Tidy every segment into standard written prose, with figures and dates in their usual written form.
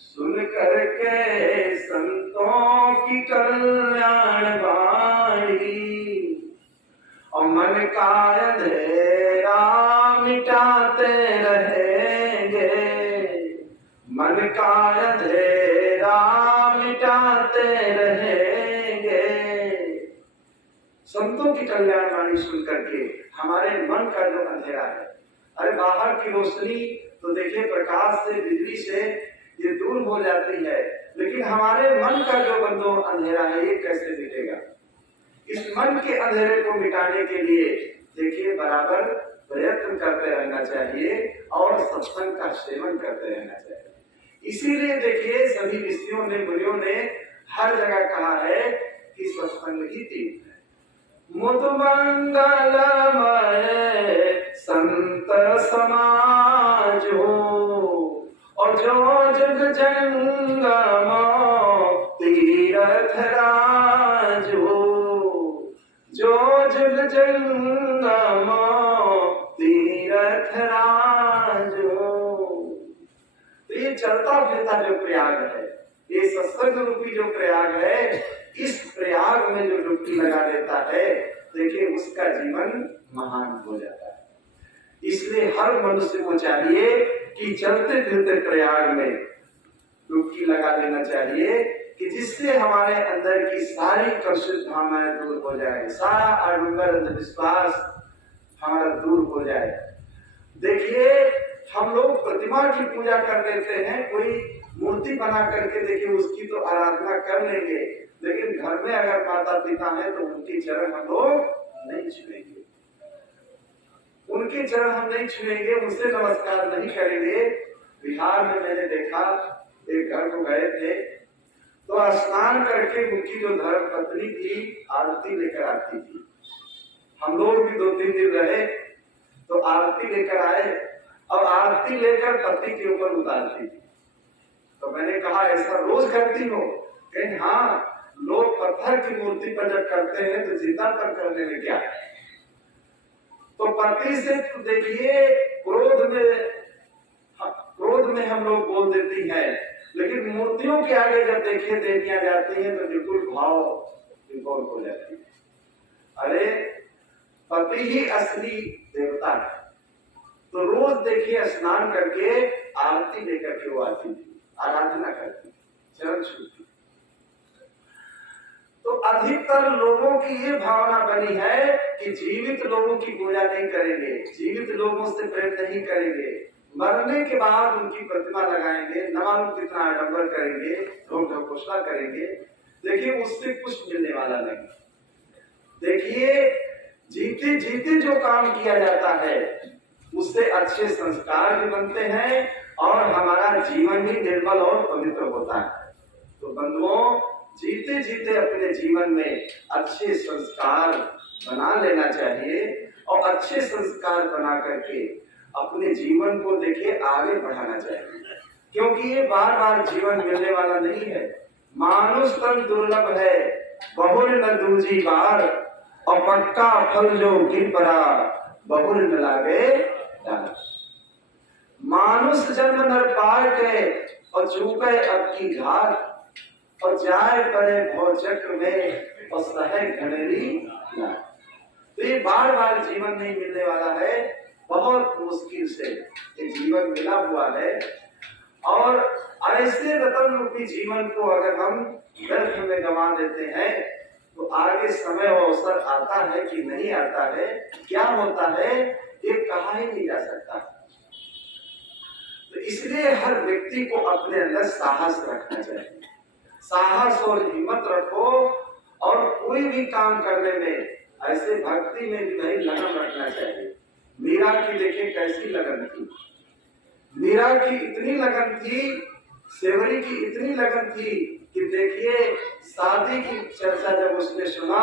सुन करके संतों की कल्याण वाणी और मन का अंधेरा मिटाते रहेंगे, मन का अंधेरा मिटाते रहेंगे। संतों की कल्याण वाणी सुन करके हमारे मन का जो अंधेरा है, अरे बाहर की रोशनी तो देखिए प्रकाश से, बिजली से ये दूर हो जाती है, लेकिन हमारे मन का जो बंधो अंधेरा है ये कैसे मिटेगा? इस मन के अंधेरे को मिटाने के लिए देखिए बराबर प्रयत्न करते रहना चाहिए और सत्संग का सेवन करते रहना चाहिए। इसीलिए देखिए सभी ऋषियों ने, मुनियों ने हर जगह कहा है कि सत्संग ही तीर्थ है। मुद मंगलमय संत समाज हो और जो जग जंगम तीर्थ राज हो, जो जग जंगम तीर्थ राज हो। तो ये चलता फिरता जो प्रयाग है, ये सत्संग रूपी जो प्रयाग है, इस प्रयाग में जो डुबकी लगा देता है देखिए उसका जीवन महान हो जाता है। इसलिए हर मनुष्य को चाहिए कि चलते फिरते प्रयाग में डुबकी लगा देना चाहिए कि जिससे हमारे अंदर की सारी कलुषित भावनाएं दूर हो जाए, सारा आडंबर अंधविश्वास हमारा दूर हो जाए। देखिए हम लोग प्रतिमा की पूजा कर लेते हैं, कोई मूर्ति बना करके देखिए उसकी तो आराधना कर लेंगे, लेकिन घर में अगर माता पिता है तो उनके चरण हम लोग नहीं छुएंगे, उनके चरण हम नहीं छुएंगे, उनसे नमस्कार नहीं करेंगे। बिहार में मैंने देखा एक घर को गए थे तो स्नान करके उनकी जो धर्म पत्नी थी आरती लेकर आती थी। हम लोग भी 2-3 दिन रहे तो आरती लेकर आए और आरती लेकर पति के ऊपर उतारती थी। तो मैंने कहा ऐसा रोज करती हो? कहीं हाँ, लोग पत्थर की मूर्ति पर जब करते हैं तो जिंदा पर करने में क्या है। तो पति से तो देखिए क्रोध में हम लोग बोल देती हैं, लेकिन मूर्तियों के आगे जब देखिए देवियां जाती हैं तो बिल्कुल भाव विभोर हो जाती है। अरे पति ही असली देवता है। तो रोज देखिए स्नान करके आरती लेकर के वो आती थी, आराधना करती थी, चरण छूती। तो अधिकतर लोगों की ये भावना बनी है कि जीवित लोगों की पूजा नहीं करेंगे, जीवित लोगों से प्रेम नहीं करेंगे, मरने के बाद उनकी प्रतिमा लगाएंगे, न मालूम कितना आडंबर करेंगे, लोग ढकोसला करेंगे। देखिए उससे कुछ मिलने वाला नहीं। देखिए जीते जीते जो काम किया जाता है उससे अच्छे संस्कार भी बनते हैं और हमारा जीवन भी निर्मल और पवित्र होता है। तो बंधुओं, जीते जीते अपने जीवन में अच्छे संस्कार बना लेना चाहिए और अच्छे संस्कार बना करके अपने जीवन को देखिए आगे बढ़ाना चाहिए, क्योंकि ये बार बार जीवन मिलने वाला नहीं है। मानुष तन दुर्लभ है, बहुर न दूजी बार और पक्का फल जो गिर पड़ा बहुर न लागे डाल। मानुष जन्म नर पार के और चूके अब की घाट और जाए पड़े भव चक्र में और सहे घनेरी लाट। तो ये बार बार जीवन नहीं मिलने वाला है, बहुत मुश्किल से ये जीवन मिला हुआ है। और ऐसे रतन रूपी जीवन को अगर हम व्यर्थ में गंवा देते हैं तो आगे समय और अवसर आता है कि नहीं आता है, क्या होता है, ये कहा ही नहीं जा सकता। तो इसलिए हर व्यक्ति को अपने अंदर साहस रखना चाहिए, साहस और हिम्मत रखो और कोई भी काम करने में ऐसे भक्ति में भी नहीं लगन रखना चाहिए। मीरा की देखिए कैसी लगन थी, मीरा की इतनी लगन थी, सेवरी की इतनी लगन थी कि देखिए शादी की चर्चा जब उसने सुना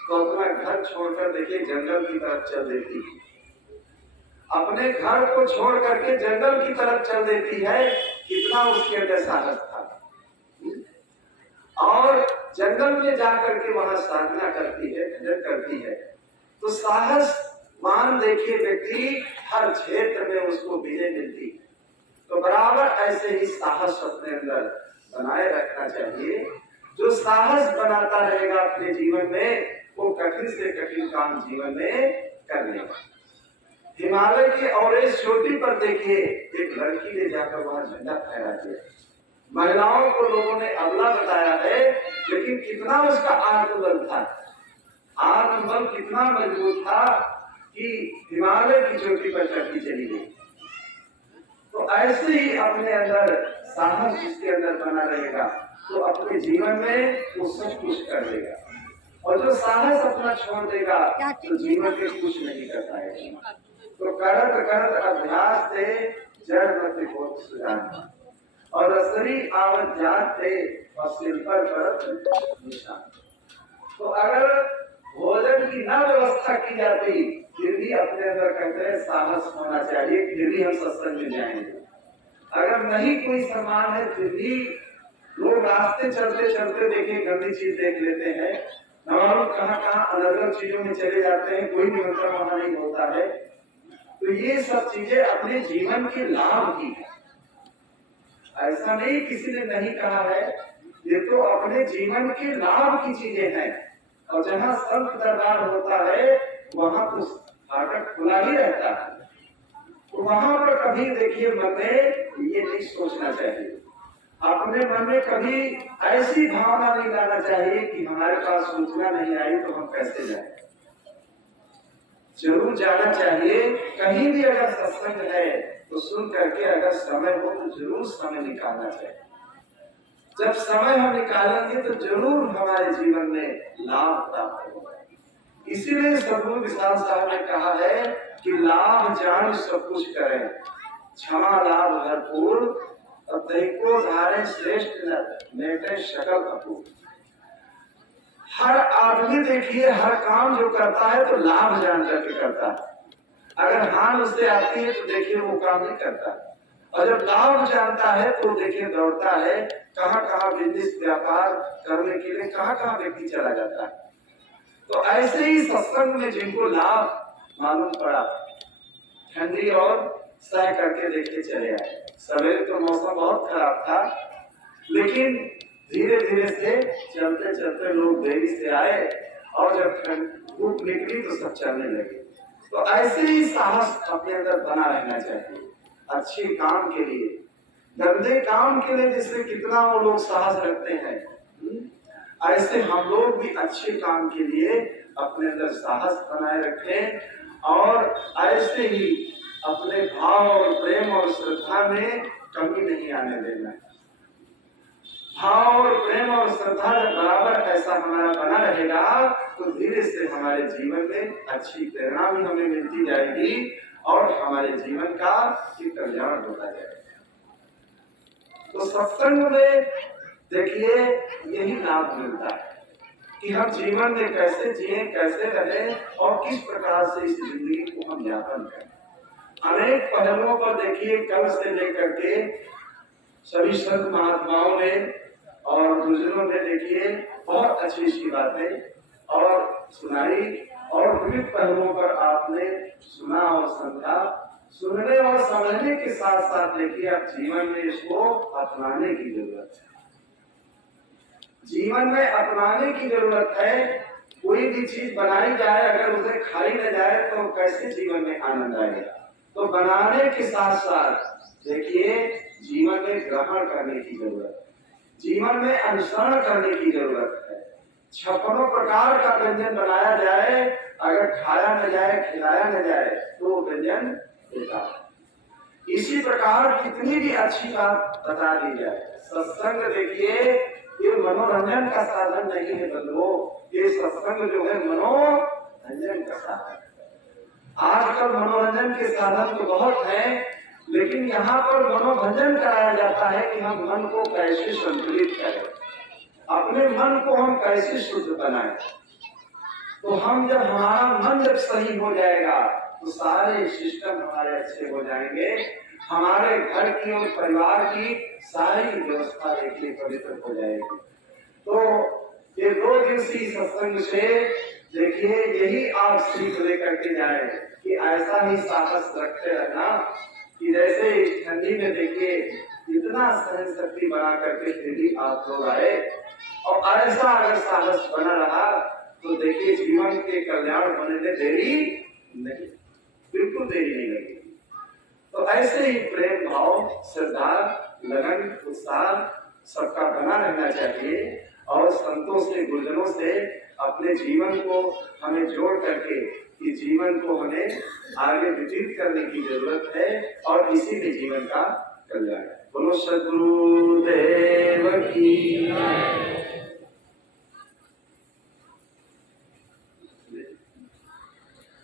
तो अपना घर छोड़कर देखिए जंगल की तरफ चल देती, अपने घर को छोड़ करके जंगल की तरफ चल देती है। कितना उसके अंदर साहस था। और जंगल में जाकर के वहां साधना करती है, भजन करती है। तो साहस मान देखिए व्यक्ति हर क्षेत्र में उसको विजय मिलती है। तो बराबर ऐसे ही साहस अपने अंदर बनाए रखना चाहिए। जो साहस बनाता रहेगा अपने जीवन में, वो कठिन से कठिन काम जीवन में कर लेगा। हिमालय की एवरेस्ट चोटी पर देखिए, एक लड़की ने जाकर वहां झंडा फहरा दिया। महिलाओं को लोगों ने अबला बताया है, लेकिन कितना उसका आत्मबल था, आत्मबल कितना मजबूत था कि हिमालय की चोटी पर चढ़ती चली गई। तो ऐसे ही अपने अंदर साहस जिसके अंदर बना रहेगा, तो अपने जीवन में वो सब कुछ कर देगा। और जो साहस अपना छोड़ देगा, तो जीवन में कुछ नहीं कर पाएगा। तो करत करत अभ्यास से जड़ मत को सुधार, और असरी आवत जात थे और सिर पर परत निशान। तो अगर भोजन की न व्यवस्था की जाती, फिर भी अपने अंदर कहते हैं साहस होना चाहिए, फिर भी हम सत्संग में जाएंगे। अगर नहीं कोई सामान है, फिर भी लोग रास्ते चलते चलते देखिए गंदी चीज देख लेते हैं, न मालूम कहाँ कहाँ अलग अलग चीजों में चले जाते हैं, कोई निमंत्रण वहां नहीं होता है। तो ये सब चीजें अपने जीवन के लाभ की है, ऐसा नहीं किसी ने नहीं कहा है, ये तो अपने जीवन के लाभ की चीजें हैं। और जहाँ संत दरबार होता है, वहां तो फाटक खुला ही रहता है। तो वहां पर कभी देखिए मन में ये नहीं सोचना चाहिए, अपने मन में कभी ऐसी भावना नहीं लाना चाहिए कि हमारे पास सूचना नहीं आई तो हम कैसे जाएं। जरूर जाना चाहिए। कहीं भी अगर सत्संग है तो सुन करके, अगर समय हो तो जरूर समय निकालना चाहिए। जब समय हम निकालेंगे तो जरूर हमारे जीवन में लाभ प्राप्त होगा। इसीलिए सद्गुरु विशाल साहब ने कहा है कि लाभ जान सब कुछ करें, क्षमा लाभ भरपूर, को धारे श्रेष्ठ नेटे शकल अपूर। हर आदमी देखिए हर काम जो करता है तो लाभ जान करके करता है। अगर हानि उससे आती है तो देखिए वो काम नहीं करता, और जब लाभ जानता है तो देखिए दौड़ता है, कहाँ कहाँ बिजनेस व्यापार करने के लिए कहाँ कहाँ व्यक्ति चला जाता है। तो ऐसे ही सत्संग में जिनको लाभ मालूम पड़ा, ठंडी और सह करके देखते चले आए। सवेरे तो मौसम बहुत खराब था, लेकिन धीरे धीरे से चलते चलते लोग देरी से आए, और जब धूप निकली तो सब चलने लगे। तो ऐसे ही साहस अपने अंदर बना रहना चाहिए, अच्छे काम के लिए। गंदे काम के लिए जिससे कितना वो लोग साहस रखते हैं, ऐसे हम लोग भी अच्छे काम के लिए अपने अंदर साहस बनाए रखें, और ऐसे ही अपने भाव और प्रेम और श्रद्धा में कमी नहीं आने देना। भाव और प्रेम और श्रद्धा जब बराबर ऐसा हमारा बना रहेगा, तो धीरे से हमारे जीवन में अच्छी प्रेरणा भी हमें मिलती जाएगी, और हमारे जीवन का कल्याण होता जाएगा। तो सत्संग में देखिए यही लाभ मिलता है कि हम जीवन में कैसे जिए, कैसे रहें, और किस प्रकार से इस जिंदगी को हम यापन करें। अनेक पहलुओं पर देखिए कल से लेकर के सभी संत महात्माओं ने और गुरुजनों ने देखिए बहुत अच्छी अच्छी बातें और सुनाई, और विविध पहलुओं पर आपने सुना और समझा। सुनने और समझने के साथ साथ देखिए अब जीवन में इसको अपनाने की जरूरत है। जीवन में अपनाने की जरूरत है। कोई भी चीज बनाई जाए, अगर उसे खाई न जाए तो कैसे जीवन में आनंद आएगा। तो बनाने के साथ साथ देखिए जीवन में ग्रहण करने की जरूरत है, जीवन में अनुसरण करने की जरूरत है। 56 प्रकार का व्यंजन बनाया जाए, अगर खाया न जाए, खिलाया न जाए, तो व्यंजन बेकार है। इसी प्रकार कितनी भी अच्छी बात बता दी जाए, सत्संग देखिए ये मनोरंजन का साधन नहीं है बंधुओं, ये सत्संग जो है मनोरंजन का साधन है। आजकल मनोरंजन के साधन तो बहुत हैं, लेकिन यहाँ पर मनोरंजन कराया जाता है कि हम मन को कैसे संतुलित करें, अपने मन को हम कैसे शुद्ध बनाएं। तो हम जब हमारा मन जब सही हो जाएगा तो सारे सिस्टम हमारे अच्छे हो जाएंगे, हमारे घर की और परिवार की सारी व्यवस्था देखिए पवित्र हो जाएगी। तो ये 2 दिवसीय सत्संग से देखिए यही आप सीख लेकर के जाए कि ऐसा ही साहस रखते रहना कि जैसे इस ठंडी में देखिए इतना सहन शक्ति बना करके फिर भी आप लोग आए, और ऐसा अगर साहस बना रहा तो देखिए जीवन के कल्याण होने में देरी नहीं, बिल्कुल देरी नहीं लगेगी। तो ऐसे ही प्रेम भाव, श्रद्धा, लगन, उत्साह सबका बना रहना चाहिए, और संतों से, गुरुजनों से अपने जीवन को हमें जोड़ करके इस जीवन को हमें आगे व्यतीत करने की जरूरत है, और इसी में जीवन का कल्याण है। बोलो सद्गुरुदेव की।